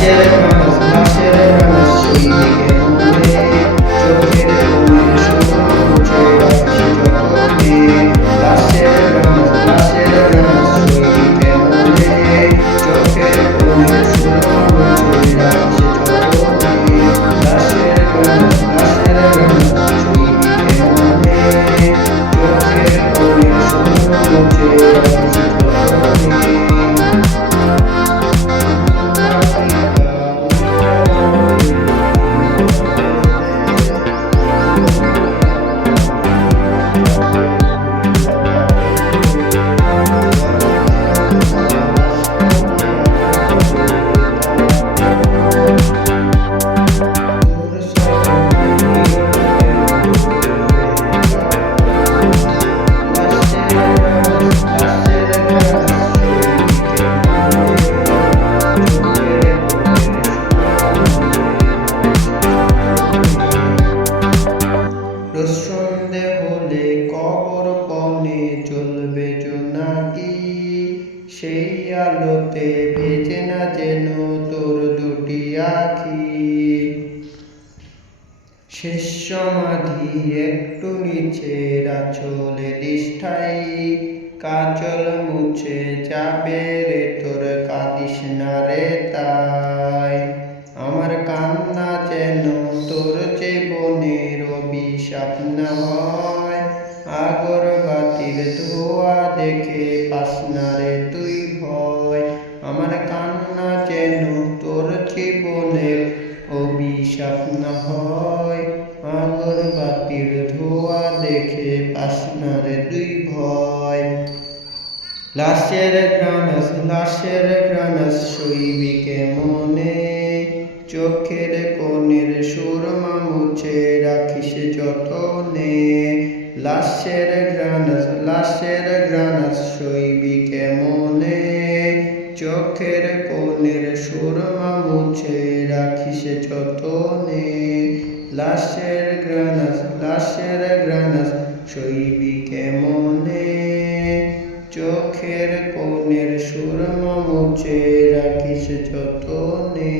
লাশের ঘাস শৈবে কেমনে, চোখের কোণের সুরমা মুছে রাখিস যতনে। লাশের ঘাস শৈবে কেমনে, চোখের কোণের সুরমা মুছে রাখিস যতনে। লাশের ঘাস শৈবে কেমনে, চোখের কোণের সুরমা মুছে রাখিস যতনে। সন্ধে হলে কবর পণে চলবে জোনাকি, সেই আলোতে ভেজে না যেন তোর দুটি আখি। শেষ সমাধি একটু নিচে আঁচলে দিষ্ঠাই, কাজল মুছে যাবে রে তোর কাঁদিস না রে তাই। আমার কান্না যেন তোর জীবনের অভিশাপ না হয়, আগরবাতির ধোঁয়া দেখে পাস না রে তুই ভয়। আমার কান্না যেন তোর জীবনের অভিশাপ না হয়, আগরবাতির ধোঁয়া দেখে পাস না রে তুই ভয়। লাশের ঘ্রাণ শৈবে কেমনে, চোখের কোণের সুরমা মুছে রাখিস যতনে। লাশের ঘ্রাণ শৈবে কেমনে, চোখের কোণের সুরমা মুছে রাখিস যতনে। লাশের ঘ্রাণ শৈবে কেমনে, চোখের কোণের সুরমা মুছে রাখিস যতনে।